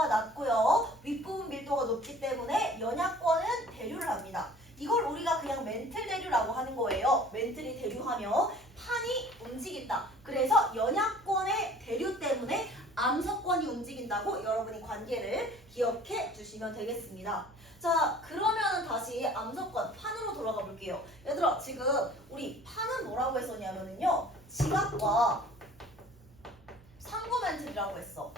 밀도가 낮고요. 윗부분 밀도가 높기 때문에 연약권은 대류를 합니다. 이걸 우리가 그냥 멘틀 대류라고 하는 거예요. 멘틀이 대류하며 판이 움직인다. 그래서 연약권의 대류 때문에 암석권이 움직인다고 여러분이 관계를 기억해 주시면 되겠습니다. 자, 그러면은 다시 암석권 판으로 돌아가 볼게요. 얘들아, 지금 우리 판은 뭐라고 했었냐면요, 지각과 상부 멘틀이라고 했어.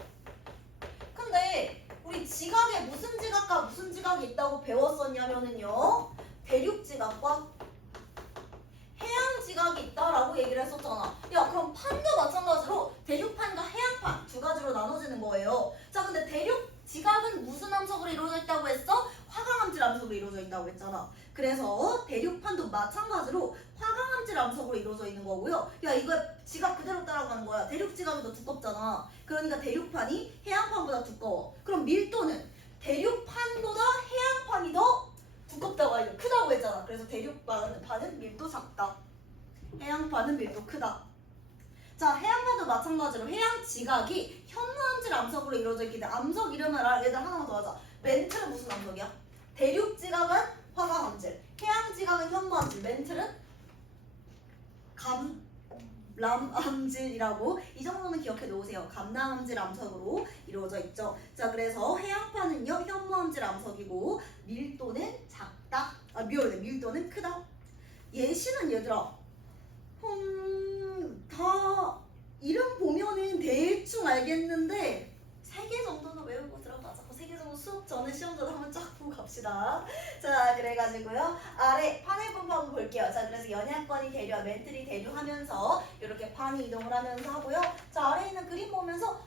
근데 우리 지각에 무슨 지각과 무슨 지각이 있다고 배웠었냐면요, 대륙 지각과 해양 지각이 있다라고 얘기를 했었잖아. 야, 그럼 판도 마찬가지로 대륙판과 해양판 두 가지로 나눠지는 거예요. 자, 근데 대륙 지각은 무슨 암석으로 이루어져 있다고 했어? 화강암질 암석으로 이루어져 있다고 했잖아. 그래서 대륙판도 마찬가지로 화강암질 암석으로 이루어져 있는 거고요. 야, 이거 지각 그대로 따라가는 거야. 대륙 지각이 더 두껍잖아. 그러니까 대륙판이 해양판보다 두꺼워. 그럼 밀도는 대륙판보다 해양판이 더 두껍다고 하니까 크다고 했잖아. 그래서 대륙판은 밀도 작다. 해양판은 밀도 크다. 자, 해양판도 마찬가지로 해양 지각이 현무암질 암석으로 이루어져 있기 때문에 암석 이름을 알아. 얘들 하나만 더 하자. 멘틀은 무슨 암석이야? 대륙 지각은 화강암질, 해양 지각은 현무암질, 멘틀은 감람암질이라고. 이 정도는 기억해 놓으세요. 감람암질 암석으로 이루어져 있죠. 자, 그래서 해양판은요 현무암질 암석이고 밀도는 작다. 밀도는 크다. 예시는 얘들아, 다 이름 보면은 대충 알겠는데 3개 정도는 외우고 들어가자. 3개 정도 수업 전에 시험 전에 한번 쫙 보고 갑시다. 자, 그래가지고요, 아래 판의 분포 한번 볼게요. 자, 그래서 연약권이 대류, 멘틀이 대류하면서 이렇게 판이 이동을 하면서 하고요. 자, 아래 있는 그림 보면서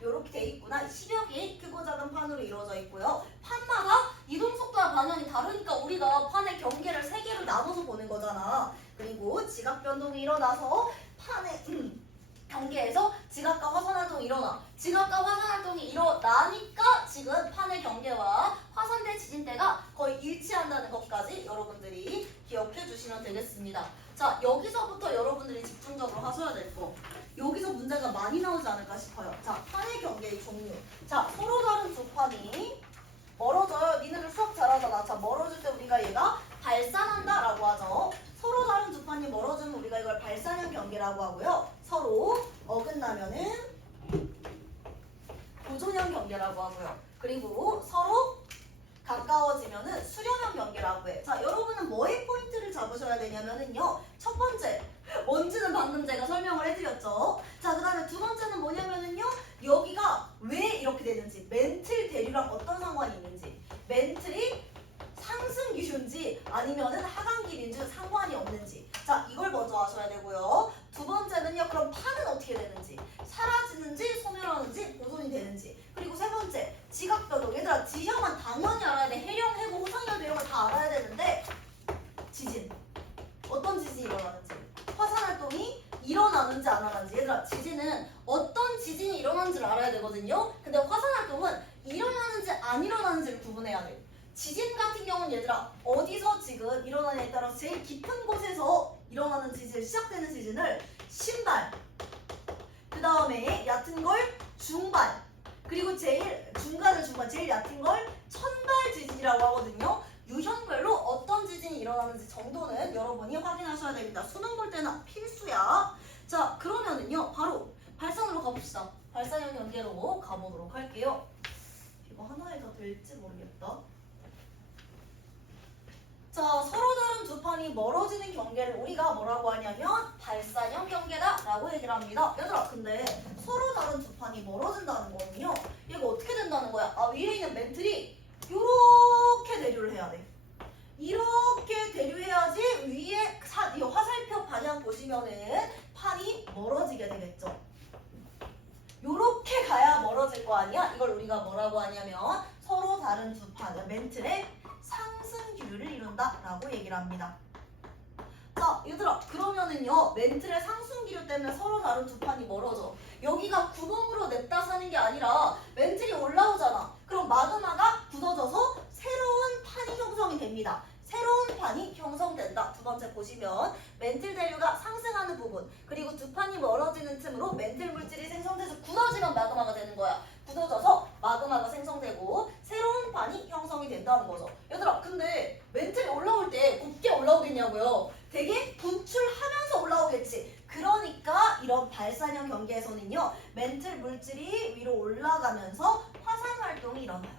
이렇게 돼 있구나. 시력이 크고 작은 판으로 이루어져 있고요. 판마다 이동 속도와 방향이 다르니까 우리가 판의 경계를 3개로 나눠서 보는 거잖아. 그리고 지각 변동이 일어나서 판의 경계에서 지각과 화산활동이 일어나. 지각과 화산활동이 일어나니까 지금 판의 경계와 화산대 지진대가 거의 일치한다는 것까지 여러분들이 기억해 주시면 되겠습니다. 자, 여기서부터 여러분들이 집중적으로 하셔야 될 거. 여기서 문제가 많이 나오지 않을까 싶어요. 자, 판의 경계의 종류. 자, 서로 다른 두 판이 멀어져요. 니네들 수학 잘하잖아. 자, 멀어질 때 우리가 얘가 발산한다 라고 하죠. 서로 다른 두 판이 멀어지면 우리가 이걸 발산형 경계라고 하고요. 서로 어긋나면은 보존형 경계라고 하고요. 그리고 서로 가까워지면은 수렴형 경계라고 해. 자, 여러분은 뭐에 포인트를 잡으셔야 되냐면은요, 첫 번째, 뭔지는 방금 제가 설명을 해드렸죠. 자, 그 다음에 두 번째는 뭐냐면은요, 여기가 왜 이렇게 되는지, 멘틀 대류랑 어떤 상관이 있는지, 멘틀이 상승 기류인지 아니면은 하강 기류인지 상관이 없는지. 자, 이걸 먼저 아셔야 되고요. 두 번째는요, 그럼 판은 어떻게 되는지, 사라지는지 소멸하는지 보존이 되는지. 그리고 세 번째, 지각 변동. 얘들아, 지형은 당연히 알아야 돼. 해령, 해고, 호상열 이런 걸 다 알아야 되는데, 지진, 어떤 지진이 일어나는지, 화산 활동이 일어나는지 안 일어나는지. 얘들아, 지진은 어떤 지진이 일어나는지를 알아야 되거든요. 근데 화산 활동은 일어나는지 안 일어나는지를 구분해야 돼. 지진 같은 경우는 얘들아, 어디서 지금 일어나냐에 따라서 제일 깊은 곳에서 일어나는 지진, 시작되는 지진을 신발, 그 다음에 얕은 걸 중발, 그리고 제일 중간을 중간, 제일 얕은 걸 천발 지진이라고 하거든요. 유형별로 어떤 지진이 일어나는지 정도는 여러분이 확인하셔야 됩니다. 수능 볼 때는 필수야. 자, 그러면은요, 바로 발산으로 가봅시다. 발산형 경계로 가보도록 할게요. 이거 하나에 다 될지 모르겠다. 자, 서로 다른 두 판이 멀어지는 경계를 우리가 뭐라고 하냐면 발산형 경계다 라고 얘기를 합니다. 얘들아, 근데 서로 다른 두 판이 멀어진다는 거는요, 얘가 어떻게 된다는 거야? 아, 위에 있는 멘틀이 이렇게 대류를 해야 돼. 이렇게 대류해야지 위에 이 화살표 방향 보시면은 판이 멀어지게 되겠죠. 요렇게 가야 멀어질 거 아니야? 이걸 우리가 뭐라고 하냐면 서로 다른 두 판, 멘틀의 상승 기류를 이룬다 라고 얘기를 합니다. 자, 얘들아, 그러면은요, 멘틀의 상승 기류 때문에 서로 다른 두 판이 멀어져. 여기가 구멍으로 냈다 사는 게 아니라 멘틀이 올라오잖아. 그럼 마그마가 굳어져서 새로운 판이 형성이 됩니다. 새로운 판이 형성된다. 두 번째 보시면 멘틀 대류가 상승하는 부분, 그리고 두 판이 멀어지는 틈으로 멘틀 물질이 생성돼서 굳어지면 마그마가 되는 거야. 굳어져서 마그마 들어가면서 화산 활동이 일어나요.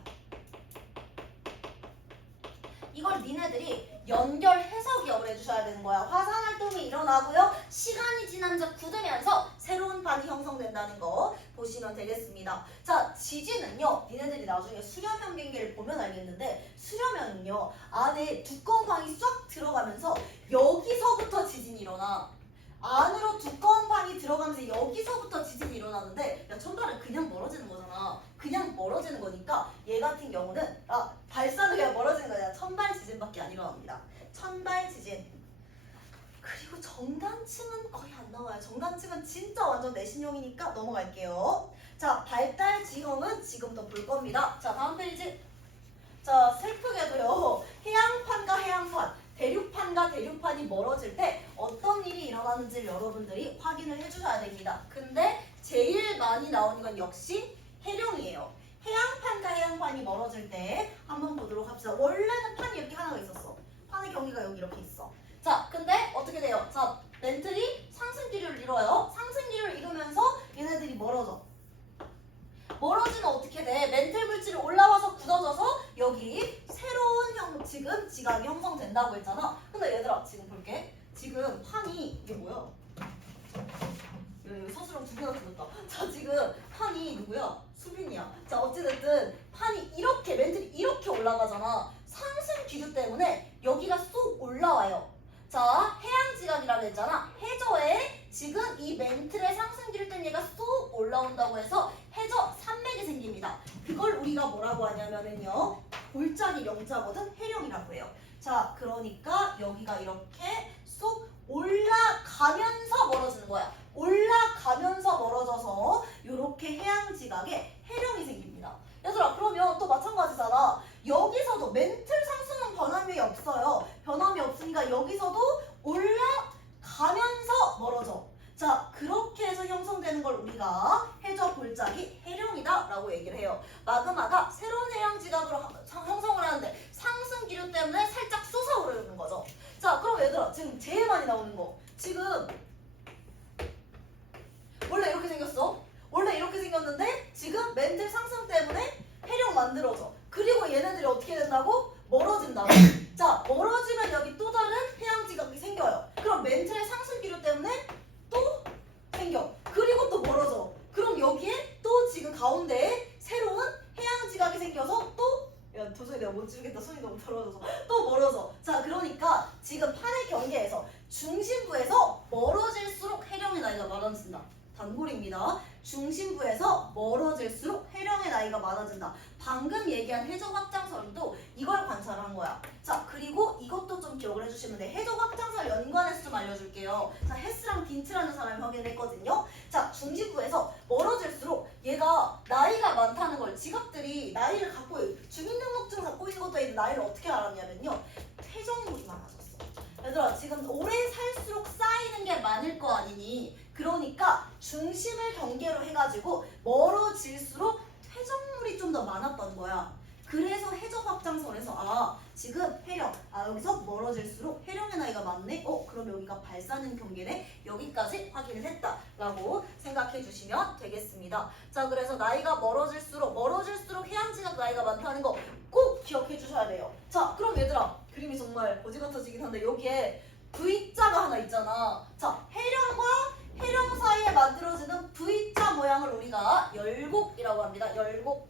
이걸 니네들이 연결 해석 기억을 해주셔야 되는 거야. 화산 활동이 일어나고요. 시간이 지나면서 굳으면서 새로운 판이 형성된다는 거 보시면 되겠습니다. 자, 지진은요. 니네들이 나중에 수렴형 경계를 보면 알겠는데 수렴형은요. 안에 두꺼운 방이 쏙 들어가면서 여기서부터 지진이 일어나. 안으로 두꺼운 방이 들어가면서 여기서부터 지진이 일어나는데 야, 천발은 그냥 멀어지는 거잖아. 그냥 멀어지는 거니까 얘 같은 경우는 발사는 그냥 멀어지는 거야. 천발 지진밖에 안 일어납니다. 천발 지진. 그리고 정단층은 거의 안 나와요. 정단층은 진짜 완전 내신형이니까 넘어갈게요. 자, 발달 지형은 지금부터 볼 겁니다. 자, 다음 페이지. 자, 슬프게도요. 해양판과 해양판, 대륙판과 대륙판이 멀어질 때 어떤 일이 일어나는지 여러분들이 확인을 해주셔야 됩니다. 근데 제일 많이 나오는 건 역시 해룡이에요. 해양판과 해양판이 멀어질 때 한번 보도록 합시다. 원래는 판이 이렇게 하나가 있었어. 판의 경계가 여기 이렇게 있어. 자, 근데 어떻게 돼요? 자, 멘틀이 상승기류를 이뤄요. 상승기류를 이루면서 얘네들이 멀어져. 멀어지면 어떻게 돼? 멘틀 물질이 올라와서 굳어져서 여기 새로운 지금 지각이 형성된다고 했잖아. 근데 얘들아 지금 볼게. 지금 판이 이게 뭐야? 여기 서술형 두 개나 들었다. 자, 지금 판이 누구야? 수빈이야. 자, 어찌됐든 판이 이렇게 멘틀이 이렇게 올라가잖아. 상승 기류 때문에 여기가 쏙 올라와요. 자, 해양지각이라고 했잖아. 해저에 지금 이 멘틀의 상승 기류 때문에 얘가 쏙 올라온다고 해서 해저 산맥이 생깁니다. 그걸 우리가 뭐라고 하냐면은요. 골짜기 영자거든 해령이라고 해요. 자, 그러니까 여기가 이렇게 쏙 올라가면서 멀어지는 거야. 올라가면서 멀어져서 이렇게 해양지각에 해령이 생깁니다. 얘들아, 그러면 또 마찬가지잖아. 여기서도 멘틀 상승은 변함이 없어요. 변함이 없으니까 여기서도 올라가면서 멀어져. 자, 그렇게 해서 형성되는 걸 우리가 해저 골짜기 해령이다 라고 얘기를 해요. 마그마가 새로운 해양지각으로 형성을 하는데 상승 기류 때문에 살짝 솟아오르는 거죠. 자, 그럼 얘들아 지금 제일 많이 나오는 거 지금 원래 이렇게 생겼어. 원래 이렇게 생겼는데 지금 멘틀 상승 때문에 해령 만들어져. 그리고 얘네들이 어떻게 된다고? 멀어진다고. 자, 멀어지면 여기 또 다른 해양지각이 생겨요. 그럼 멘틀의 상승 기류 때문에 또 생겨. 그리고 또 멀어져. 그럼 여기에 또 지금 가운데에 새로운 해양지각이 생겨서 또 야, 도저히 내가 못 지르겠다. 손이 너무 더러워져서 또 멀어져. 자, 그러니까 지금 판의 경계에서 중심부에서 멀어질수록 해령의 나이가 많아진다. 단골입니다. 중심부에서 멀어질수록 해령의 나이가 많아진다. 방금 얘기한 해저 확장설도 이걸 관찰한 거야. 자, 그리고 이것도 좀 기억을 해주시면 돼. 해저 확장설 연관해서 좀 알려줄게요. 자, 헤스랑 빈트라는 사람이 확인했거든요. 자, 중심부에서 멀어질수록 얘가 나이가 많다는 걸 지각들이 나이를 갖고 주민등록증 갖고 있는 것도 나이를 어떻게 알았냐면요. 퇴적물이 많아졌어. 얘들아, 지금 오래 살수록 쌓이는 게 많을 거 아니니? 그러니까 중심을 경계로 해가지고 멀어질수록 퇴적물이 좀 더 많았던 거야. 그래서 해저 확장설에서 지금 해령 여기서 멀어질수록 해령의 나이가 많네. 그럼 여기가 발사능 경계네. 여기까지 확인을 했다라고 생각해 주시면 되겠습니다. 자, 그래서 나이가 멀어질수록 해양지각 나이가 많다는 거 꼭 기억해 주셔야 돼요. 자, 그럼 얘들아 그림이 정말 거지 같아지긴 한데 여기에 V자가 하나 있잖아. 자, 해령과 해령 사이에 만들어지는 V자 모양을 우리가 열곡이라고 합니다. 열곡.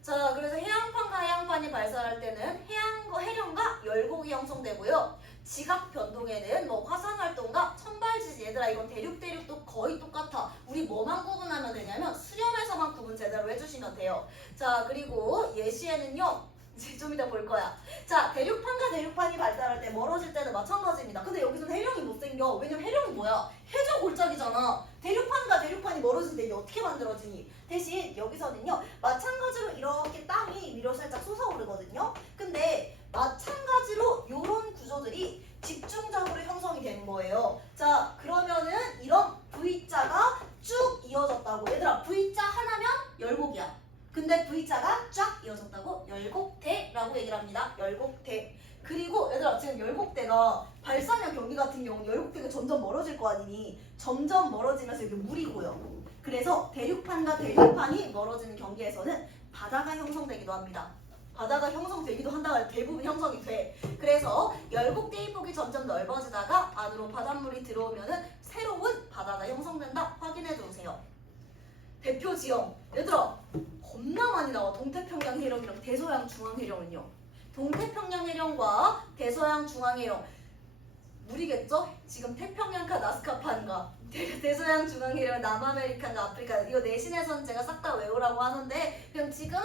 자, 그래서 해양판과 해양판이 발산할 때는 해령과 열곡이 형성되고요. 지각 변동에는 뭐 화산 활동과 천발지진. 얘들아 이건 대륙도 거의 똑같아. 우리 뭐만 구분하면 되냐면 수렴에서만 구분 제대로 해주시면 돼요. 자, 그리고 예시에는요. 이제 좀 이따 볼 거야. 자, 대륙판과 대륙판이 발달할 때 멀어질 때는 마찬가지입니다. 근데 여기서는 해령이 못 생겨. 왜냐면 해령이 뭐야? 해저 골짜기잖아. 대륙판과 대륙판이 멀어질 때 이게 어떻게 만들어지니? 대신 여기서는요. 마찬가지로 이렇게 땅이 위로 살짝 솟아오르거든요. 근데 마찬가지로 이런 구조들이 집중적으로 형성이 되는 거예요. 자, 그러면은 이런 V자가 쭉 이어졌다고. 얘들아, V자 하나면 열곡이야. 근데 V자가 쫙 이어졌다고 열곡대라고 얘기를 합니다. 열곡대. 그리고 얘들아 지금 열곡대가 발산형 경기 같은 경우는 열곡대가 점점 멀어질 거 아니니 점점 멀어지면서 여기 물이 고여. 그래서 대륙판과 대륙판이 멀어지는 경계에서는 바다가 형성되기도 합니다. 바다가 형성되기도 한다고 해도 대부분 형성이 돼. 그래서 열곡 대입폭이 점점 넓어지다가 안으로 바닷물이 들어오면은 새로운 바다가 형성된다. 확인해 두세요. 대표 지형. 얘들아, 겁나 많이 나와. 동태평양 해령이랑 대서양 중앙 해령은요. 동태평양 해령과 대서양 중앙 해령. 물이겠죠? 지금 태평양과 나스카판과 대서양 중앙 해령, 남아메리카인가 아프리카, 이거 내신에서는 제가 싹 다 외우라고 하는데 그냥 지금은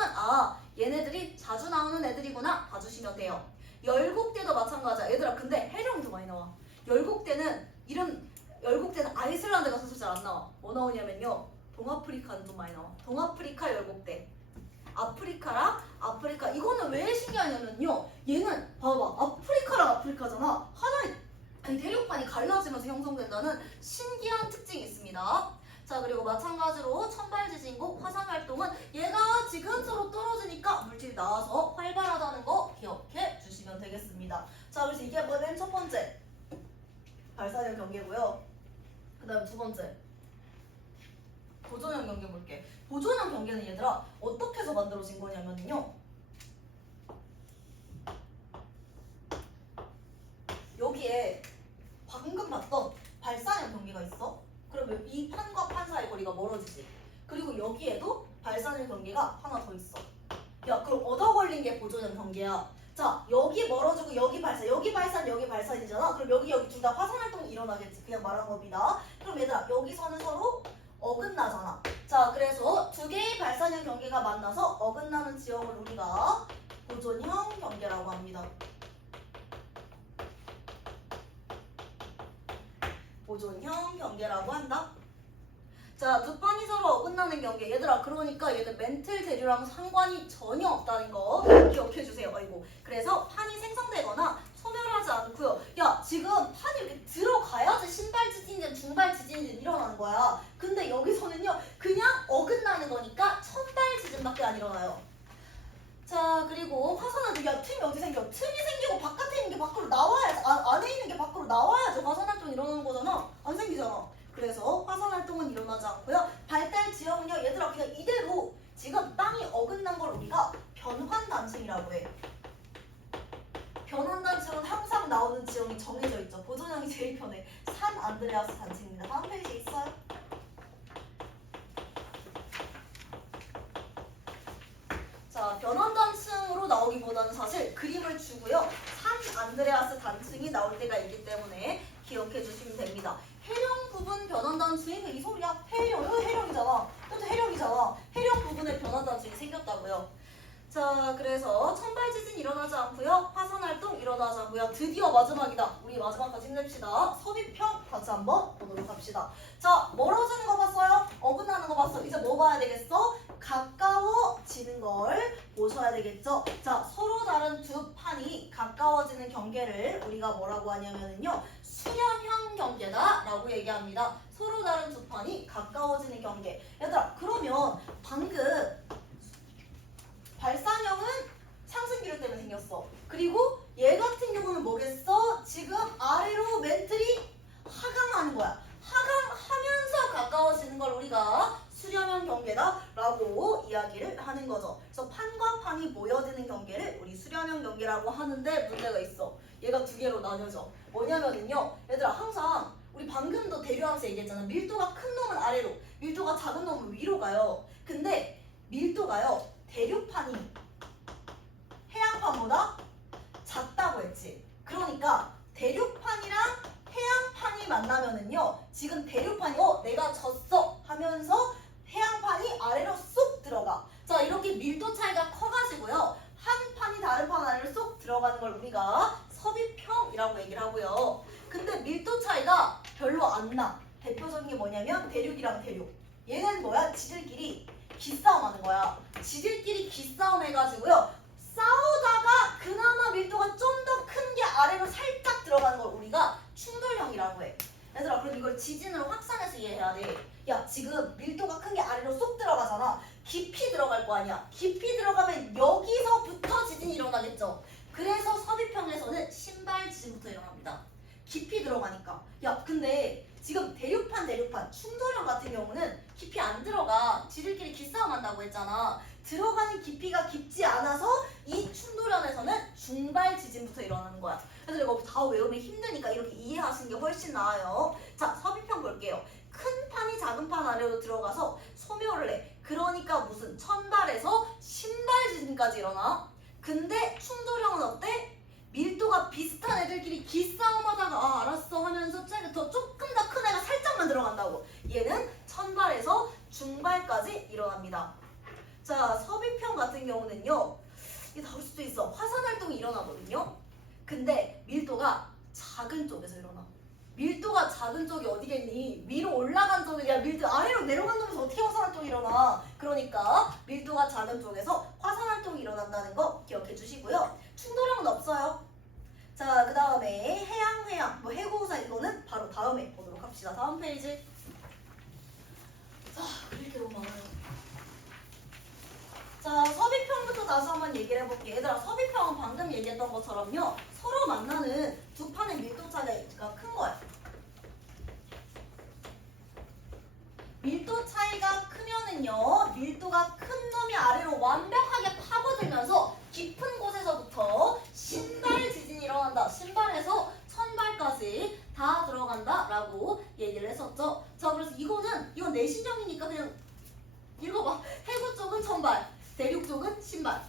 얘네들이 자주 나오는 애들이구나 봐주시면 돼요. 열곡대도 마찬가지야. 얘들아, 근데 해령이 더 많이 나와. 열곡대는 아이슬란드 가서 잘 안 나와. 뭐 나오냐면요, 동아프리카는 좀 많이 나와. 동아프리카 열곡대. 아프리카 이거는 왜 신기하냐면요, 얘는 봐봐, 아프리카랑 아프리카잖아. 하나의 대륙판이 갈라지면서 형성된다는 신기한 특징이 있습니다. 자, 그리고 마찬가지로 천발지진국 화산활동은 얘가 지금 서로 떨어지니까 물질이 나와서 활발하다는 거 기억해 주시면 되겠습니다. 자, 그래서 이게 맨 첫 번째 발사형 경계고요. 그 다음 두 번째 보존형 경계 볼게. 보존형 경계는 얘들아 어떻게 해서 만들어진 거냐면요, 여기에 방금 봤던 발사형 경계가 있어. 그러면 이 판과 판 사이 거리가 멀어지지. 그리고 여기에도 발사형 경계가 하나 더 있어. 야, 그럼 얻어 걸린 게 보존형 경계야. 자, 여기 멀어지고 여기 발산이잖아. 그럼 여기 둘 다 화산 활동이 일어나겠지. 그냥 말한 겁니다. 그럼 얘들아, 여기서는 서로 어긋나잖아. 자, 그래서 두 개의 발산형 경계가 만나서 어긋나는 지역을 우리가 보존형 경계라고 합니다. 보존형 경계라고 한다. 자, 두 판이 서로 어긋나는 경계. 얘들아, 그러니까 얘는 멘틀 대류랑 상관이 전혀 없다는 거 기억해 주세요. 아이고. 그래서 판이 생성되거나 소멸하지 않고요. 야, 지금 판이 이렇게 들어가야지 신발 지진이든 중발 지진이든 일어나는 거야. 근데 여기서는요, 그냥 어긋나는 거니까 천발 지진밖에 안 일어나요. 자, 그리고 화산활동, 야, 틈이 어디 생겨? 틈이 생기고 바깥에 있는 게 밖으로 나와야지. 안에 있는 게 밖으로 나와야지 화산활동이 일어나는 거잖아. 안 생기잖아. 그래서 화산활동은 일어나지 않고요. 발달 지형은요, 얘들아, 그냥 이대로 지금 땅이 어긋난 걸 우리가 변환단층이라고 해. 변환단층은 항상 나오는 지형이 정해져 있죠. 보존형이 제일 편해. 산 안드레아스 단층입니다. 다음 페이지에 있어요. 자, 변환단층으로 나오기보다는 사실 그림을 주고요, 산 안드레아스 단층이 나올 때가 있기 때문에 기억해 주시면 됩니다. 해령 부분 변환단층이 이 소리야. 해령이잖아. 현재 해령이잖아. 해령 부분에 변환단층이 생겼다고요. 자, 그래서 천발지진 일어나지 않고요, 화산활동 일어나지 않고요. 드디어 마지막이다. 우리 마지막까지 힘냅시다. 섭입형 같이 한번 보도록 합시다. 자, 멀어지는 거 봤어요? 어긋나는 거 봤어. 이제 뭐 봐야 되겠어? 가까워지는 걸 보셔야 되겠죠. 자, 서로 다른 두 판이 가까워지는 경계를 우리가 뭐라고 하냐면요, 수렴형 경계다 라고 얘기합니다. 서로 다른 두 판이 가까워지는 경계. 얘들아, 그러면 방금 발산형은 상승기류 때문에 생겼어. 그리고 얘 같은 경우는 뭐겠어? 지금 아래로 멘틀이 하강하는 거야. 하강하면서 가까워지는 걸 우리가 수렴형 경계다 라고 이야기를 하는 거죠. 그래서 판과 판이 모여드는 경계를 우리 수렴형 경계라고 하는데 문제가 있어. 얘가 두 개로 나뉘어져. 뭐냐면은요, 얘들아, 항상 우리 방금도 대류하면서 얘기했잖아. 밀도가 큰 놈은 아래로, 밀도가 작은 놈은 위로 가요. 근데 밀도가요, 대륙판이 해양판보다 작다고 했지. 그러니까 대륙판이랑 해양판이 만나면은요, 지금 대륙판이 내가 졌어 하면서 해양판이 아래로 쏙 들어가. 자, 이렇게 밀도 차이가 커가지고요, 한 판이 다른 판 아래로 쏙 들어가는 걸 우리가 섭입형이라고 얘기를 하고요. 근데 밀도 차이가 별로 안 나. 대표적인 게 뭐냐면 대륙이랑 대륙. 얘는 뭐야? 지들끼리 기싸움하는 거야. 지들끼리 기싸움 해가지고요, 싸우다가 그나마 밀도가 좀 더 큰 게 아래로 살짝 들어가는 걸 우리가 충돌형이라고 해. 얘들아, 그럼 이걸 지진으로 확산해서 이해해야 돼. 야, 지금 밀도가 큰 게 아래로 쏙 들어가잖아. 깊이 들어갈 거 아니야. 깊이 들어가면 여기서부터 지진이 일어나겠죠. 그래서 섭입형에서는 신발 지진부터 일어납니다. 깊이 들어가니까. 야, 근데 지금 대륙판 충돌형 같은 경우는 깊이 깊이 안 들어가. 지들끼리 기싸움 한다고 했잖아. 들어가는 깊이가 깊지 않아서 이 충돌연에서는 중발 지진부터 일어나는 거야. 그래서 이거 다 외우면 힘드니까 이렇게 이해하시는 게 훨씬 나아요. 자, 섭입형 볼게요. 큰 판이 작은 판 아래로 들어가서 소멸을 해. 그러니까 무슨 천발에서 신발 지진까지 일어나. 근데 충돌형은 어때? 밀도가 비슷한 애들끼리 기싸움하다가 아 알았어 하면서 더 조금 더 큰 애가 살짝만 들어간다고. 얘는 천발에서 중발까지 일어납니다. 자, 섭입형 같은 경우는요. 이게 나올 수도 있어. 화산활동이 일어나거든요. 근데 밀도가 작은 쪽에서 일어나. 밀도가 작은 쪽이 어디겠니? 위로 올라간 쪽이 야 밀도 아래로 내려간다면서 어떻게 화산활동이 일어나? 그러니까 밀도가 작은 쪽에서 화산활동이 일어난다는 거 기억해 주시고요. 충돌형은 없어요. 자, 그 다음에 해양, 뭐 해고우사 이거는 바로 다음에 보도록 합시다. 다음 페이지. 자, 그릴 게 너무 많아요. 자, 섭입형부터 다시 한번 얘기를 해볼게. 얘들아, 섭입형은 방금 얘기했던 것처럼요. 서로 만나는 두 판의 밀도 차이가 큰 거야. 밀도 차이가 크면은요. 밀도가 큰 놈이 아래로 완벽하게 파고들면서 깊은 곳에서부터 신발 지진이 일어난다. 신발에서 천발까지 다 들어간다 라고 얘기를 했었죠. 자, 그래서 이건 내신형이니까 그냥 읽어봐. 해구 쪽은 천발, 대륙 쪽은 신발.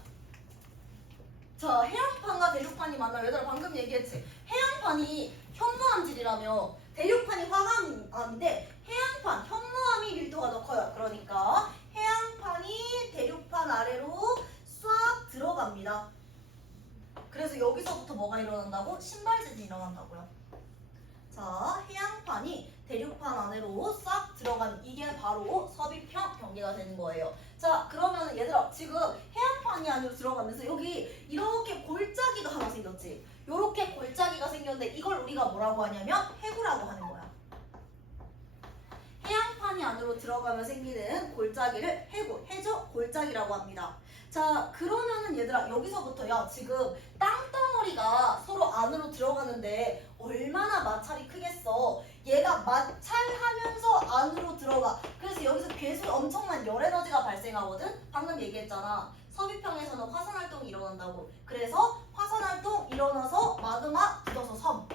자, 해양판과 대륙판이 만나요. 얘들아 방금 얘기했지. 해양판이 현무암질이라며 대륙판이 화강암인데 해양판, 현무암이 밀도가 더 커요. 그러니까 해양판이 대륙판 아래로 싹 들어갑니다. 그래서 여기서부터 뭐가 일어난다고? 신발지진이 일어난다고요. 자, 해양판이 대륙판 안으로 싹 들어가는 이게 바로 섭입형 경계가 되는 거예요. 자, 그러면 얘들아 지금 해양판이 안으로 들어가면서 여기 이렇게 골짜기가 하나 생겼지. 이렇게 골짜기가 생겼는데 이걸 우리가 뭐라고 하냐면 해구라고 하는 거야. 해양판이 안으로 들어가면 생기는 골짜기를 해구, 해저 골짜기라고 합니다. 자, 그러면은 얘들아 여기서부터요 지금 땅덩어리가 서로 안으로 들어가는데 얼마나 마찰이 크겠어. 얘가 마찰하면서 안으로 들어가. 그래서 여기서 계속 엄청난 열 에너지가 발생하거든. 방금 얘기했잖아. 섭입형에서는 화산활동이 일어난다고. 그래서 화산활동 일어나서 마그마 굳어서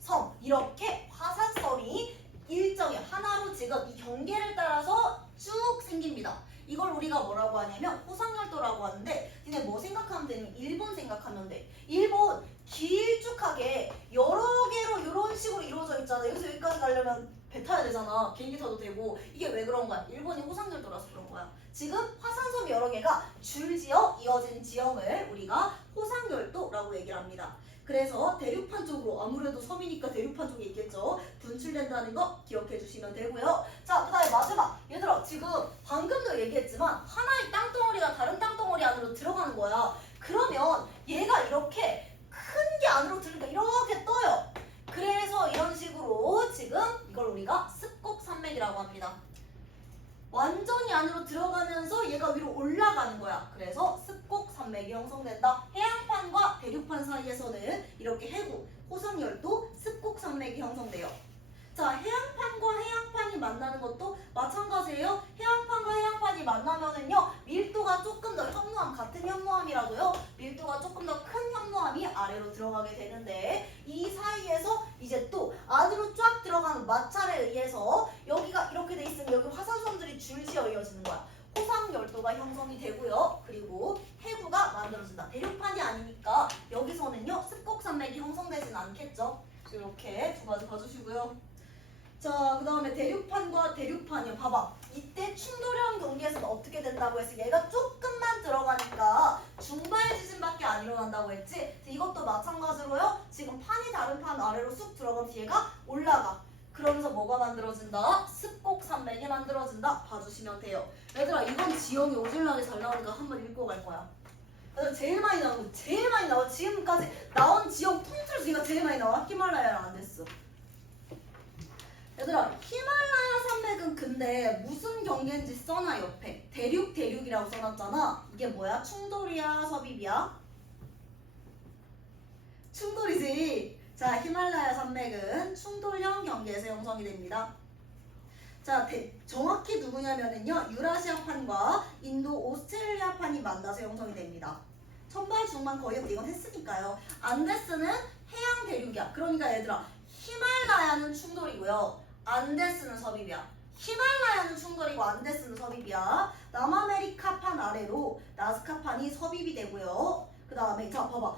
섬 이렇게 화산섬이 일정의 하나로 지금 이 경계를 따라서 쭉 생깁니다. 이걸 우리가 뭐라고 하냐면 호상열도라고 하는데 니네 뭐 생각하면 되니? 일본 생각하면 돼. 일본 길쭉하게 여러 개로 이런 식으로 이루어져 있잖아. 여기서 여기까지 가려면 배 타야 되잖아. 비행기 타도 되고. 이게 왜 그런 거야? 일본이 호상열도라서 그런 거야. 지금 화산섬 여러 개가 줄지어 이어진 지형을 우리가 호상열도라고 얘기를 합니다. 그래서 대륙판 쪽으로 아무래도 섬이니까 대륙판 쪽에 있겠죠. 분출된다는 거 기억해 주시면 되고요. 자, 그 다음에 마지막. 얘들아 지금 방금도 얘기했지만 하나의 땅덩어리가 다른 땅덩어리 안으로 들어가는 거야. 그러면 얘가 이렇게 큰 게 안으로 들으니까 이렇게 떠요. 그래서 이런 식으로 지금 이걸 우리가 습곡산맥이라고 합니다. 완전히 안으로 들어가면서 얘가 위로 올라가는 거야. 그래서 습곡산맥이 형성된다. 해양판과 대륙판 사이에서는 이렇게 해구, 호상열도, 습곡산맥이 형성돼요. 자, 해양판과 해양판이 만나는 것도 마찬가지예요. 해양판과 해양판이 만나면은요 밀도가 조금 더 현무암, 같은 현무암이라도요 밀도가 조금 더 큰 현무암이 아래로 들어가게 되는데 이 사이에서 이제 또 안으로 쫙 들어가는 마찰에 의해서 여기가 이렇게 돼 있으면 여기 화산섬들이 줄지어 이어지는 거야. 호상열도가 형성이 되고요. 그리고 해구가 만들어진다. 대륙판이 아니니까 여기서는요 습곡산맥이 형성되진 않겠죠. 이렇게 두 가지 봐주시고요. 자, 그 다음에 대륙판과 대륙판이요. 봐봐. 이때 충돌형 경계에서는 어떻게 된다고 했어? 얘가 조금만 들어가니까 중발 지진밖에 안 일어난다고 했지? 이것도 마찬가지로요. 지금 판이 다른 판 아래로 쑥 들어가면 얘가 올라가. 그러면서 뭐가 만들어진다? 습곡산맥이 만들어진다. 봐주시면 돼요. 얘들아 이건 지형이 오질나게 잘 나오니까 한번 읽고 갈 거야. 얘들아 제일 많이 나오는 거 제일 많이 나와. 지금까지 나온 지형 통틀어서 얘가 제일 많이 나와. 히말라야랑 안 됐어. 얘들아 히말라야 산맥은 근데 무슨 경계인지 써놔. 옆에 대륙이라고 써놨잖아. 이게 뭐야? 충돌이야 섭입이야? 충돌이지. 자, 히말라야 산맥은 충돌형 경계에서 형성이 됩니다. 자, 정확히 누구냐면은요, 유라시아판과 인도 오스트레일리아판이 만나서 형성이 됩니다. 천발 중반 거의 없 이건 했으니까요. 안데스는 해양 대륙이야. 그러니까 얘들아, 히말라야는 충돌이고요. 안데스는 섭입이야. 히말라야는 충돌이고 안데스는 섭입이야. 남아메리카판 아래로 나스카판이 섭입이 되고요. 그 다음에 자 봐봐,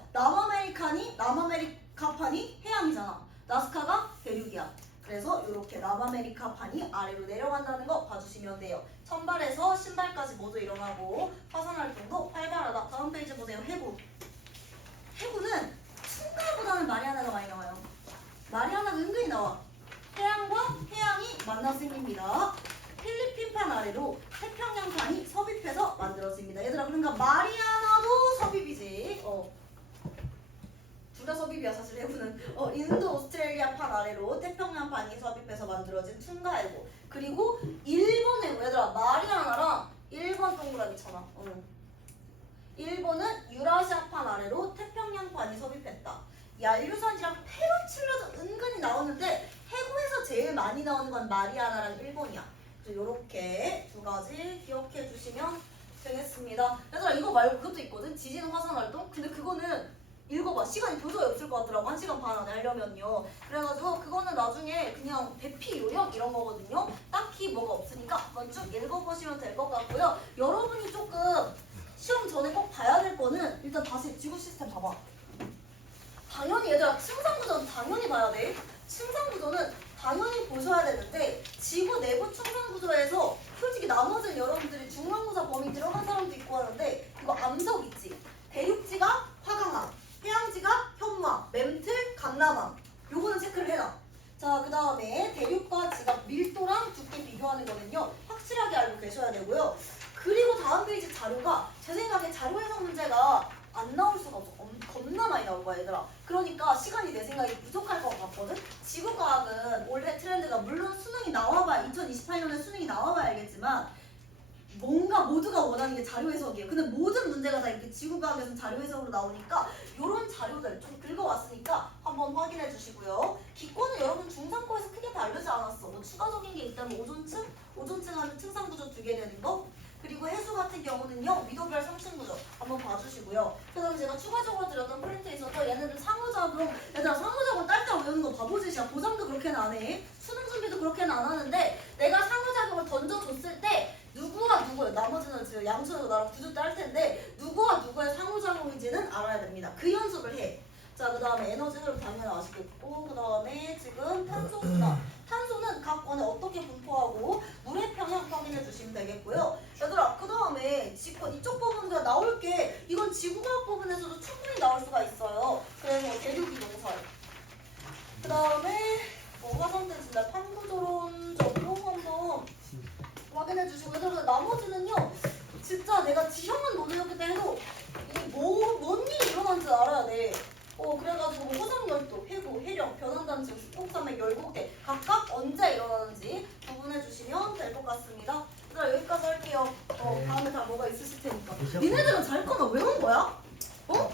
남아메리카판이 해양이잖아. 나스카가 대륙이야. 그래서 이렇게 남아메리카판이 아래로 내려간다는 거 봐주시면 돼요. 천발에서 신발까지 모두 일어나고 화산 활동도 활발하다. 다음 페이지 보세요. 해부. 해부는 충가보다는 마리아나가 많이 나와요. 마리아나가 은근히 나와. 해양과 해양이 만나서 생깁니다. 필리핀판 아래로 태평양판이 섭입해서 만들어집니다. 얘들아, 그러니까 마리아나도 섭입이지. 둘 다 섭입이야 사실 해부는. 인도 오스트레일리아판 아래로 태평양판이 섭입해서 만들어진 퉁가해구. 그리고 일본 해구. 얘들아, 마리아나랑 일본 동그라미잖아. 일본은 유라시아판 아래로 태평양판이 섭입했다. 얄루선이랑 페론칠라도 은근히 나오는데 해구에서 제일 많이 나오는 건 마리아나랑 일본이야. 그래서 이렇게 두 가지 기억해 주시면 되겠습니다. 얘들아, 이거 말고 그것도 있거든. 지진 화산 활동. 근데 그거는 읽어봐. 시간이 도저히 없을 것 같더라고. 1시간 반 안에 하려면요. 그래가지고 그거는 나중에 그냥 대피 요령 이런 거거든요. 딱히 뭐가 없으니까 한번 쭉 읽어보시면 될 것 같고요. 여러분이 조금 시험 전에 꼭 봐야 될 거는 일단 다시 지구 시스템 봐봐. 당연히 얘들아, 층상구조는 당연히 봐야 돼. 층상구조는 당연히 보셔야 되는데 지구 내부 층상구조에서 솔직히 나머지는 여러분들이 중간고사 범위 들어간 사람도 있고 하는데 이거 암석 있지? 대륙지가 화강암, 해양지가 현무암, 맴틀, 강남암. 요거는 체크를 해놔. 자, 그 다음에 대륙과 지각 밀도랑 두께 비교하는 거는요 확실하게 알고 계셔야 되고요. 그리고 다음 페이지 자료가 제 생각에 자료 해석 문제가 안 나올 수가 없어. 겁나 많이 나올 거야 얘들아. 그러니까 시간이 내 생각에 부족할 것 같거든. 지구과학은 올해 트렌드가 물론 수능이 나와봐야 2028년에 수능이 나와봐야 알겠지만 뭔가 모두가 원하는 게 자료 해석이에요. 근데 모든 문제가 다 이렇게 지구과학에서는 자료 해석으로 나오니까 이런 자료들 좀 긁어왔으니까 한번 확인해 주시고요. 기권은 여러분 중3거에서 크게 다르지 않았어. 뭐 추가적인 게 있다면 오존층 하면 층상구조 2개 되는 거. 그리고 해수 같은 경우는요 위도별 상층구조 한번 봐주시고요. 그다음에 제가 추가적으로 드렸던 프린트에 있어서 얘네들 상호작용, 얘들아 상호작용 딸딸 외우는 거 바보짓이야. 보장도 그렇게는 안 해. 수능 준비도 그렇게는 안 하는데 내가 상호작용을 던져줬을 때 누구와 누구의, 나머지는 지금 양천이고 나랑 구조 때 할 텐데 누구와 누구의 상호작용인지는 알아야 됩니다. 그 연습을 해. 자, 그 다음에 에너지 흐름 당연히 아시겠고, 그 다음에 지금 탄소수다. 탄소는 각 권에 어떻게 분포하고 물의 평형 확인해 주시면 되겠고요. 얘들아, 그 다음에 지권 이쪽 부분가 나올 게 이건 지구과학 부분에서도 충분히 나올 수가 있어요. 그래서 대륙이동설. 그 다음에 화산대 진단 판구조론 정도 한번 확인해 주시고, 얘들아 나머지는요 진짜 내가 지형은 못 외웠기 때문에 해도 뭔 일이 일어난지 알아야 돼. 그래가지고 호성열도, 해구, 해령, 변환단층, 수폭산맥, 열곡대 각각 언제 일어나는지 구분해 주시면 될 것 같습니다. 얘들아 여기까지 할게요. 다음에 다 뭐가 있으실 테니까. 니네들은 잘 거면 외운 거야? 이거요.